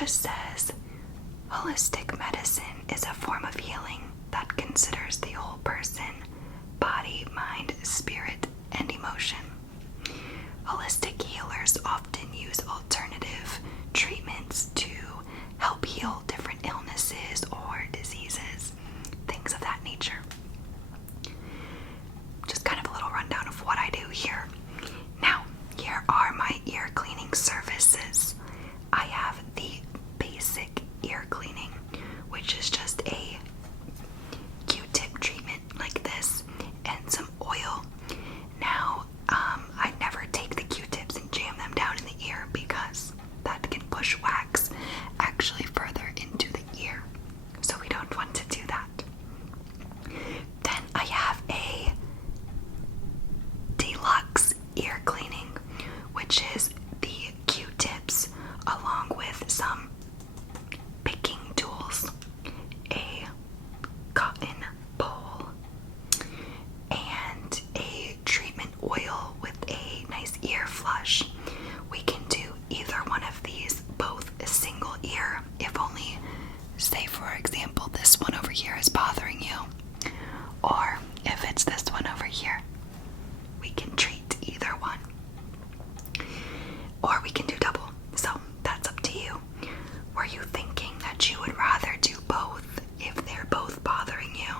just says, holistic medicine is a form of healing that considers the whole person, body, mind, spirit, and emotion. Holistic healers often use alternative treatments to help heal different illnesses or diseases, things of that nature. Just kind of a little rundown of what I do here. Now, here are my ear cleaning services. I have the basic ear cleaning, which is just a Q-tip treatment like this and some oil. Now, I never take the Q-tips and jam them down in the ear because that can push wax actually further into the ear. So we don't want to do that. Then I have a deluxe ear cleaning, which is the Q-tips along with some picking tools, a cotton bowl, and a treatment oil with a nice ear flush. We can do either one of these, both a single ear, if only, say for example, this one over here is bothering you, or if it's this one over here, we can treat either one, or we can do double. So that's up to you. Were you thinking that you would rather do both if they're both bothering you?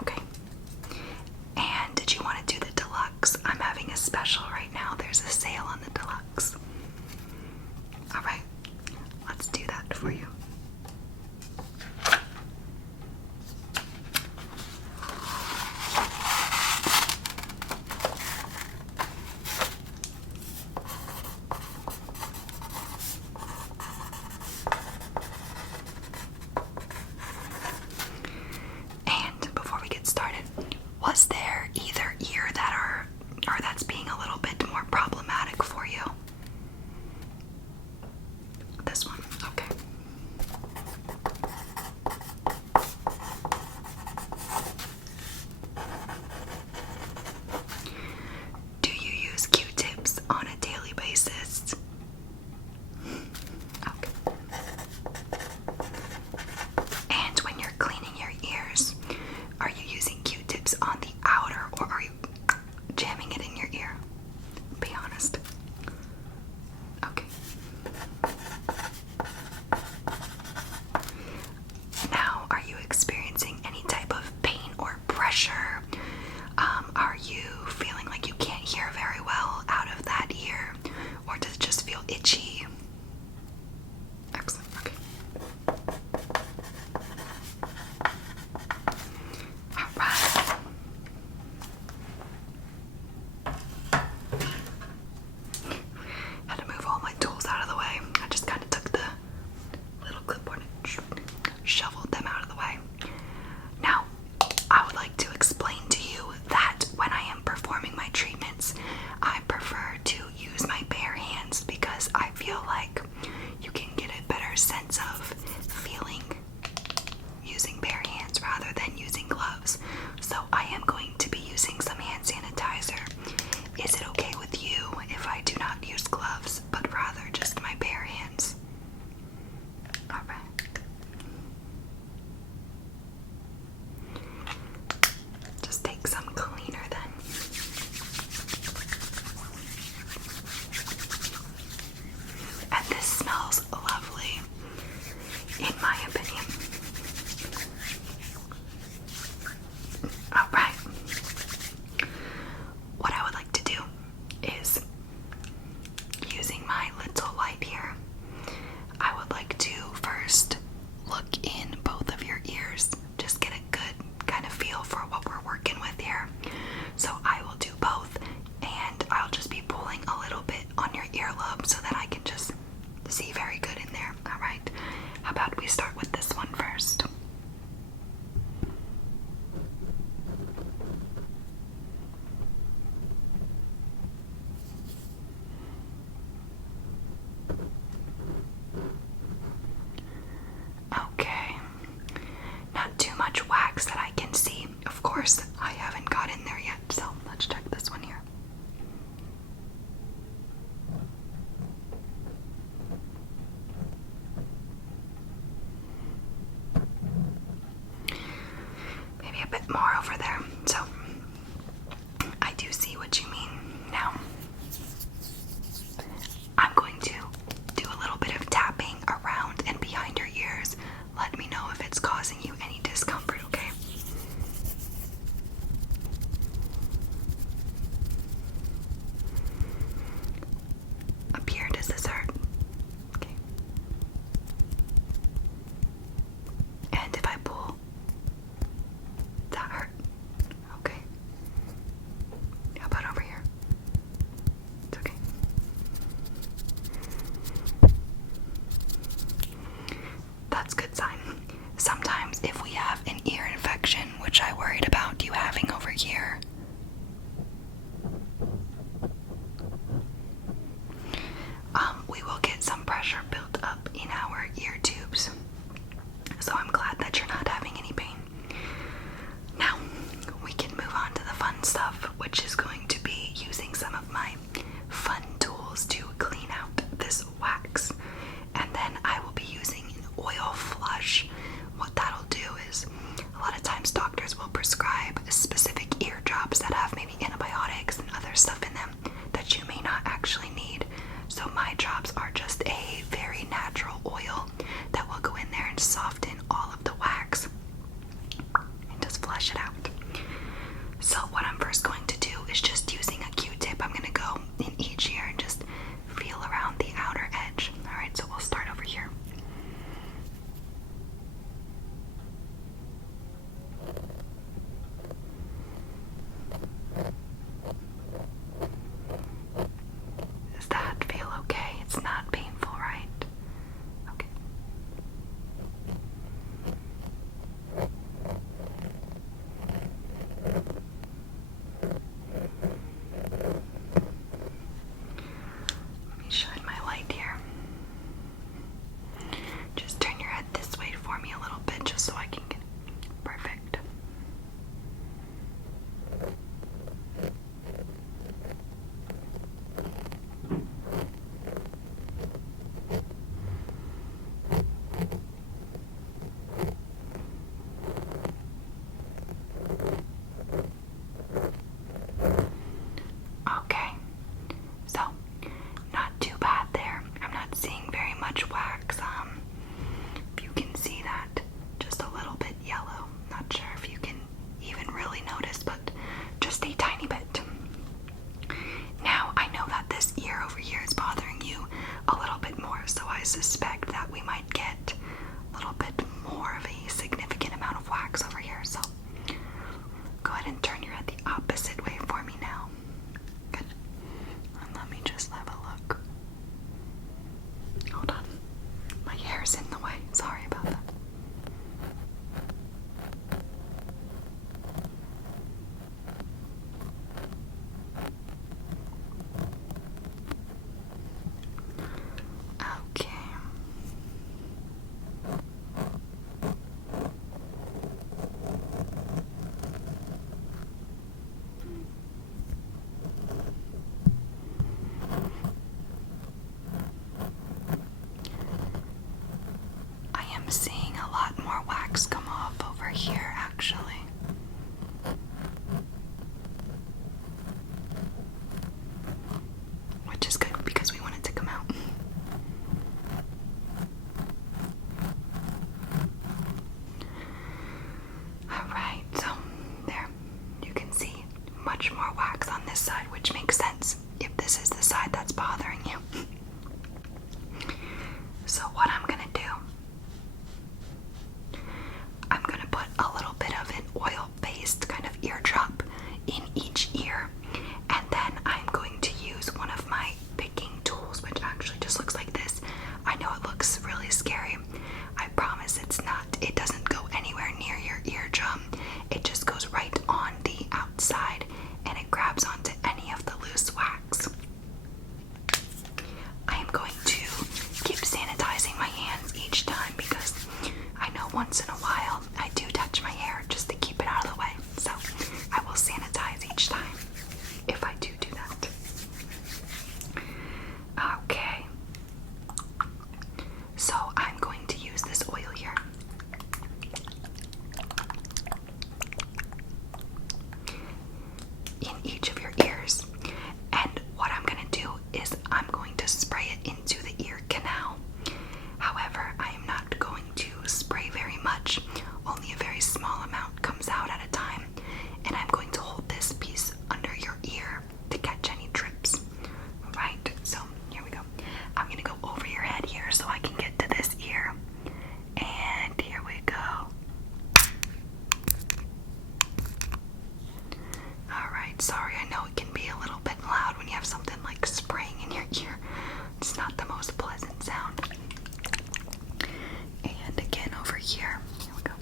Okay. And did you want to do the deluxe? I'm having a special right now. There's a sale on the deluxe. Alright, let's do that for you. And before we get started, was there either ear that's being a little bit more problematic for you? This one, okay. Do you use Q-tips on a daily basis? Okay. And when you're cleaning your ears, are you using Q-tips on the outer, or are you jamming it in your ear? Be honest. Okay. Now, are you experiencing any type of pain or pressure? Are you feeling like you can't hear very well out of that ear, or does it just feel itchy? Excellent. Okay. All right. Had to move all my tools out of the way. I just kind of took the little clipboard and shoveled them out of the way. Now, I would like to explain to you that when I am performing my treatments, I prefer to use my bare hands because I feel like you can get a better sense of feeling using bare hands rather than using gloves. So I am going to be using some hand sanitizer. Is it okay with you if I do not use gloves, but rather just my bare hands? Alright. Just take some cleaner then. And this smells lovely, in my opinion. Alright. What I would like to do is, using my little light here, I would like to first look in both of your ears, just get a good kind of feel for what we're working with here. So I will do both, and I'll just be pulling a little bit on your earlobe so that I can just see very good in there. Alright, how about we start with this one first? Okay, not too much wax that I can see. Of course, I haven't got in there yet, so let's check this one here. just a tiny bit. Now, I know that this ear over here is bothering you a little bit more, so I suspect that we might get a little bit more of a significant amount of wax over here. So go ahead and turn your head the opposite way for me now. Good. And let me just have a look. Hold on. My hair's in the way. Sorry about that. Okay. I am seeing a lot more wax come off over here, actually. Which is good because we want it to come out. Alright, so there. You can see much more wax on this side, which makes sense if this is the side that's bothering you. So what I'm gonna do, I'm gonna put a little bit of an oil-based kind of ear drop in each ear, and then I'm going to use one of my picking tools, which actually just looks like this. I know it looks really scary. I promise it's not. It doesn't go anywhere near your eardrum. It just goes right on the outside, and it grabs onto any of the loose wax. I am going to keep sanitizing my hands each time because I know once in a while I do touch my hair just to keep it out of the way. So I will sanitize each time if I do that. Okay. So I'm going to use this oil here. In each of your ears. And what I'm going to do is I'm going to spray it into the ear canal. However, I am not going to spray very much. Only a very small amount comes out at a time. And I'm going to hold this piece under your ear to catch any drips. Right, so here we go. I'm going to go over your head here so I can get to this ear. And here we go. Alright, sorry, I know it can be a little bit loud when you have something like spraying in your ear. It's not the most pleasant sound. And again over here. Here we go.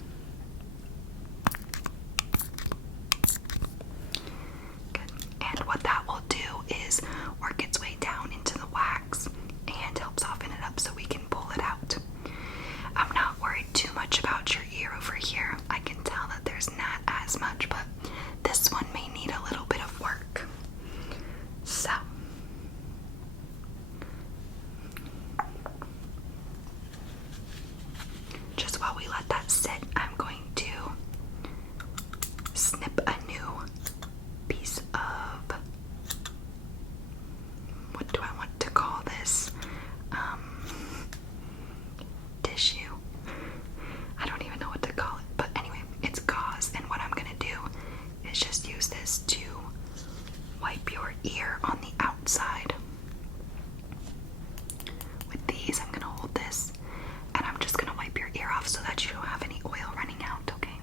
Good. And what that will do is work its way down into the wax and help soften it up so we can pull it out. I'm not worried too much about your ear over here. I can tell that there's not as much, but this one may need a little bit of work. So, just while we let that sit, I'm going to snip a new piece of, what do I want to call this? Tissue. I don't even know what to call it, but anyway, it's gauze, and what I'm gonna do is just use this to wipe your ear on the outside. With these, I'm gonna hold this, and I'm just gonna wipe your ear off so that you don't have any oil running out, okay?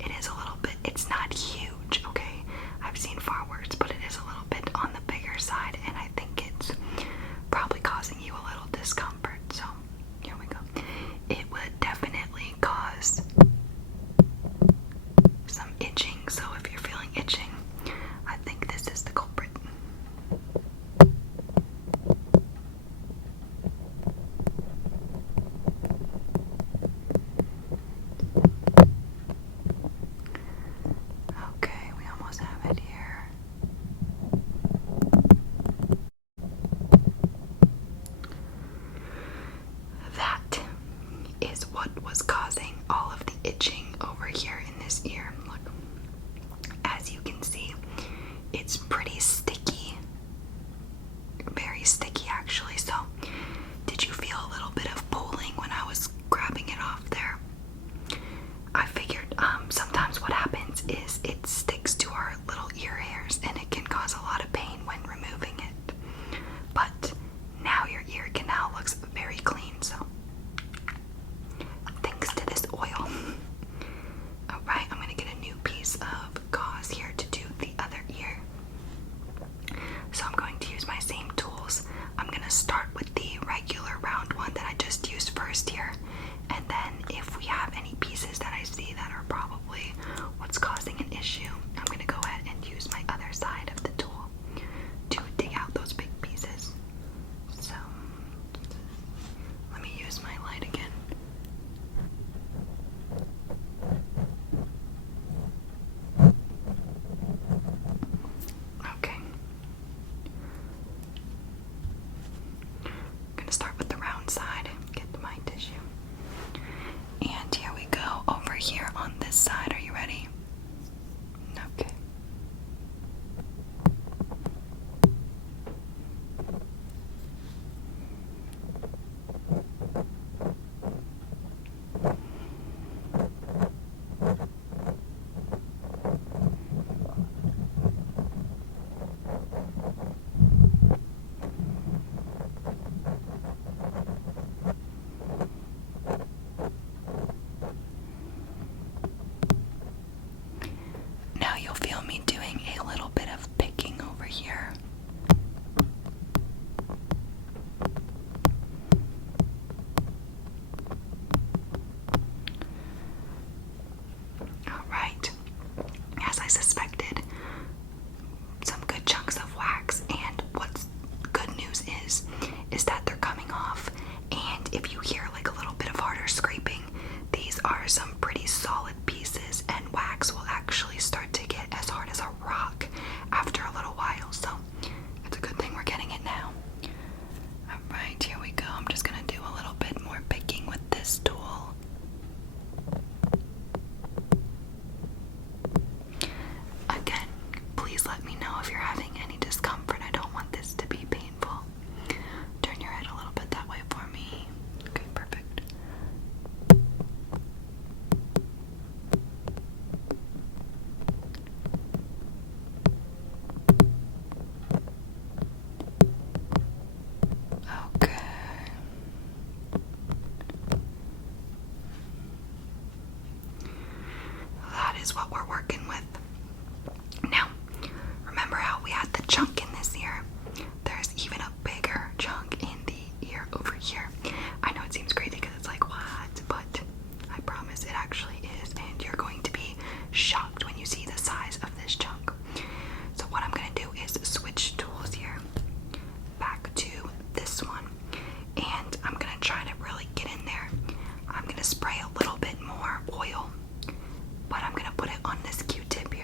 it is a little bit, it's not huge, okay? I've seen far worse, but it is a little bit on the bigger side, and I think it's probably causing you a little discomfort. So here we go. It would definitely cause some itching, so if you're feeling itching, I think this is the culprit. Okay, we almost have it here. That is what was causing all of the itching over here in this ear. Look, as you can see, it's pretty sticky, very sticky actually. So did you feel a little bit of pulling when I was grabbing it off there? I figured sometimes what happens is it sticks to our little ear hairs and it can cause a lot of pain when removing it. But now your ear canal looks very clean, so thanks to this oil. Alright, I'm gonna get a new piece of gauze here to do the other ear. So I'm going to use my same tools. I'm gonna start with the regular round one that I just used first here, and then if we have any pieces that I see that are probably what's causing an issue, I'm gonna go ahead and use my other side of the tool to dig out those big pieces. So let me use my light again. Okay. I'm gonna start with the round side, get my tissue. And here we go, over here on this side. Are you ready? Okay. Now you'll feel me doing a little bit of picking over here. Alright, as I suspected, some good chunks of wax, and what's good news is that they're coming off, and if you hear like a little bit of harder scraping, these are some pretty solid pieces, and wax will actually start to get as hard as a rock after a little while, so it's a good thing we're getting it now. Alright, here we go. I'm just gonna do a little bit more picking with this tool. Again, please let me know if you're having any discomfort. I don't want this to be painful. Turn your head a little bit that way for me. Okay, perfect. Okay. That is what we're working with. Now, remember how we had the chunk in this ear? There's even a bigger chunk in the ear over here. I know it seems crazy because it's like, what? But I promise it actually is, and you're going to be shocked when you see the size of this chunk. So what I'm going to do is switch tools here back to this one, and I'm going to try to really get in there. I'm going to spray a little bit more oil, but I'm going to put it on this Q-tip here.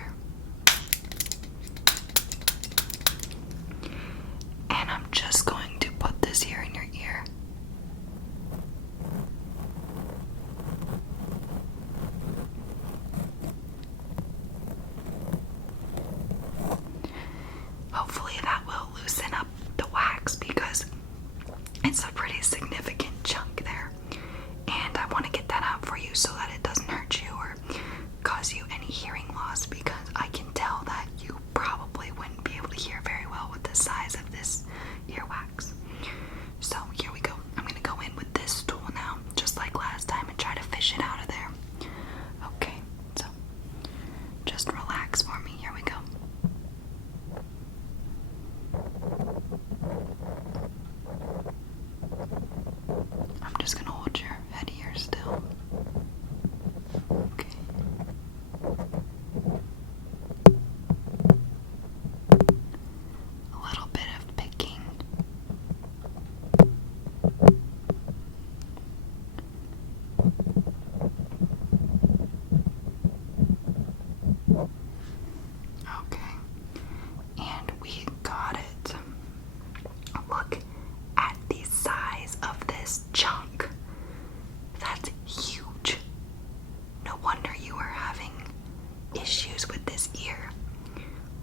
issues with this ear.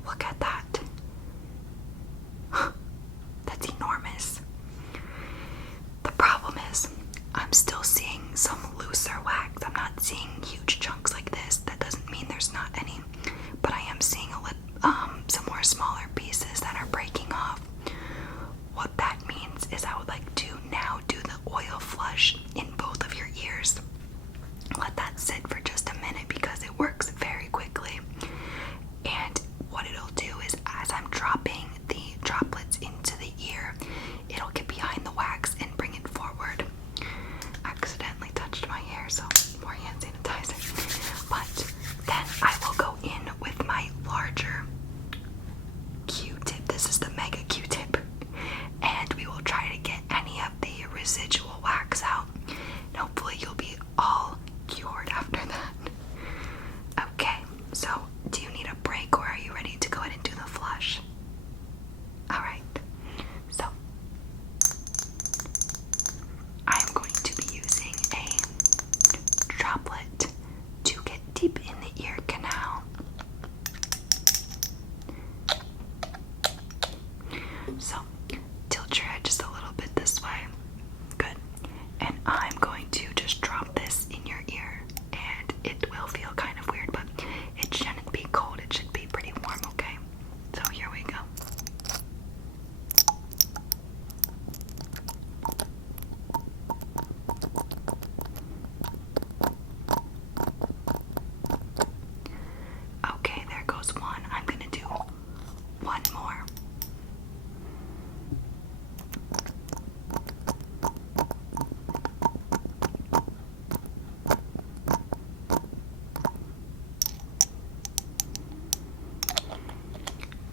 Look at that. That's enormous. The problem is, I'm still seeing some looser wax. I'm not seeing huge chunks like this. That doesn't mean there's not any, but I am seeing some more smaller pieces that are breaking off. What that means is I would like to now do the oil flush in both of your ears. Let that sit for just a minute because it works very quickly. And what it'll do is, as I'm dropping the droplets into the ear, it'll get behind the wax and bring it forward. Accidentally touched my hair, so more hand sanitizer. But then I will go in with my larger Q-tip. This is the mega Q-tip. And we will try to get any of the residual wax out. And hopefully you'll be all cured after that. Okay, so do you need a break or are you ready to go ahead and do the flush? Alright, so I am going to be using a droplet to get deep in the ear canal. So tilt your head just a little bit this way. Good. And I'm going to just drop this in your ear. And it will feel kind of weird, but it shouldn't be cold. It should be pretty warm, okay? So here we go. Okay, there goes one. I'm gonna do one more.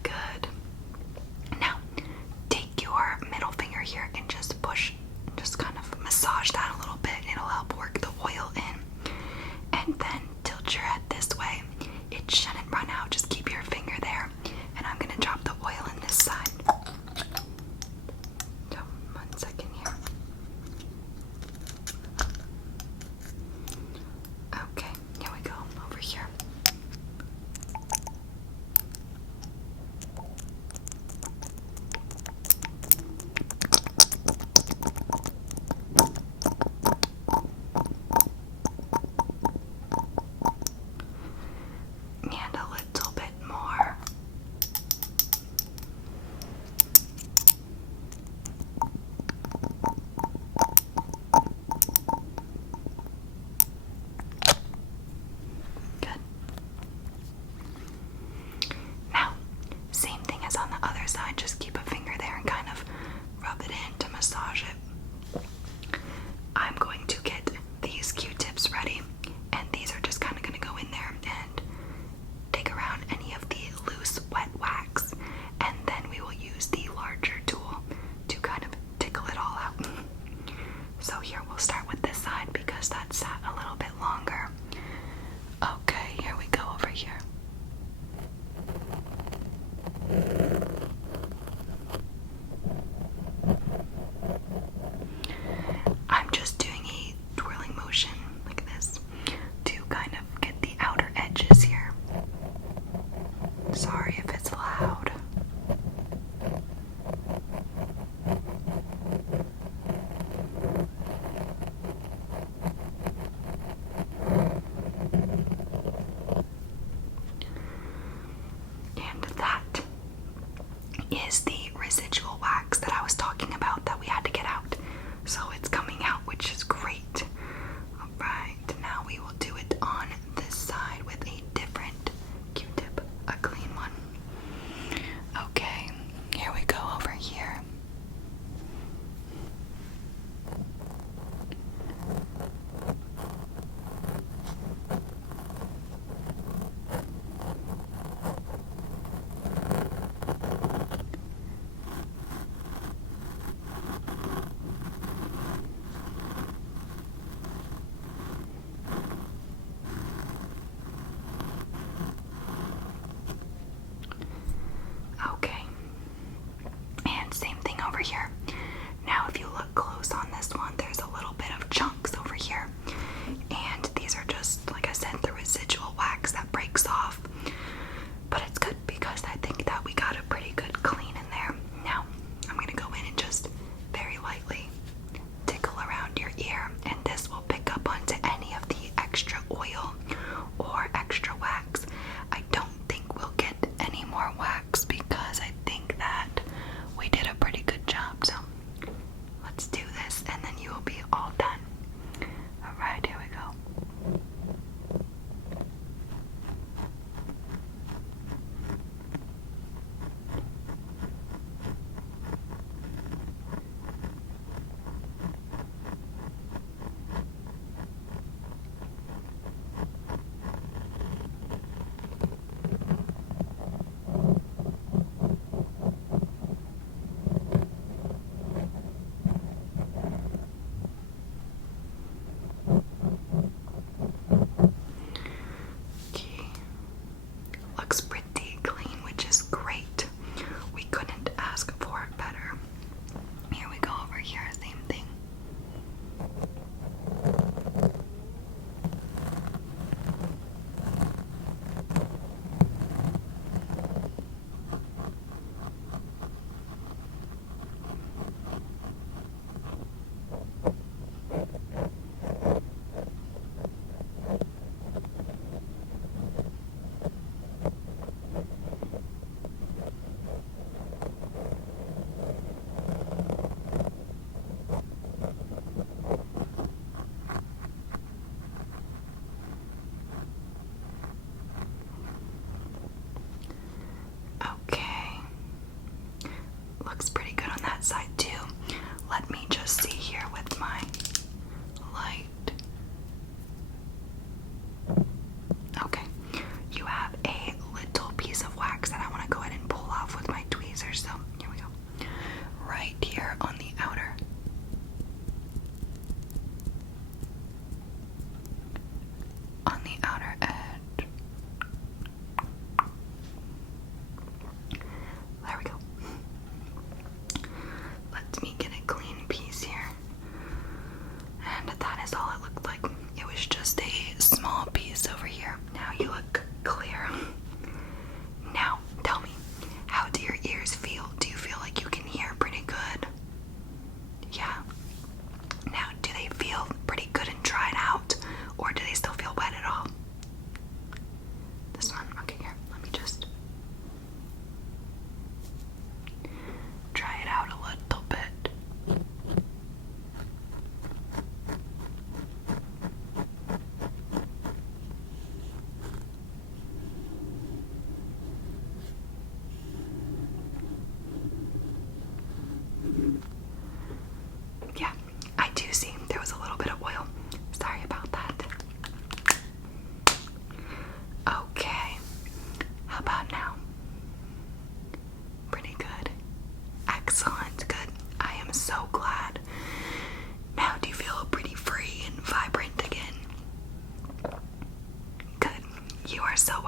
Good. Now, take your middle finger here and just push, just kind of massage that a little bit. It'll help work the oil in. And then tilt your head this way. It shouldn't run out. Just keep your finger there. And I'm gonna drop the oil in this side. So, 1 second here. Okay, here we go. Over here. And a little bit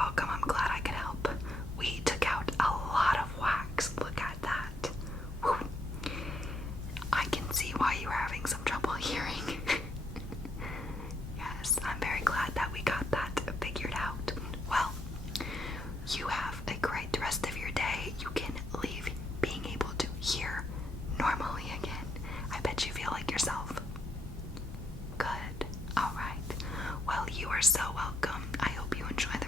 welcome. I'm glad I could help. We took out a lot of wax. Look at that. Whew. I can see why you were having some trouble hearing. Yes, I'm very glad that we got that figured out. Well, you have a great rest of your day. You can leave being able to hear normally again. I bet you feel like yourself. Good. Alright. Well, you are so welcome. I hope you enjoy the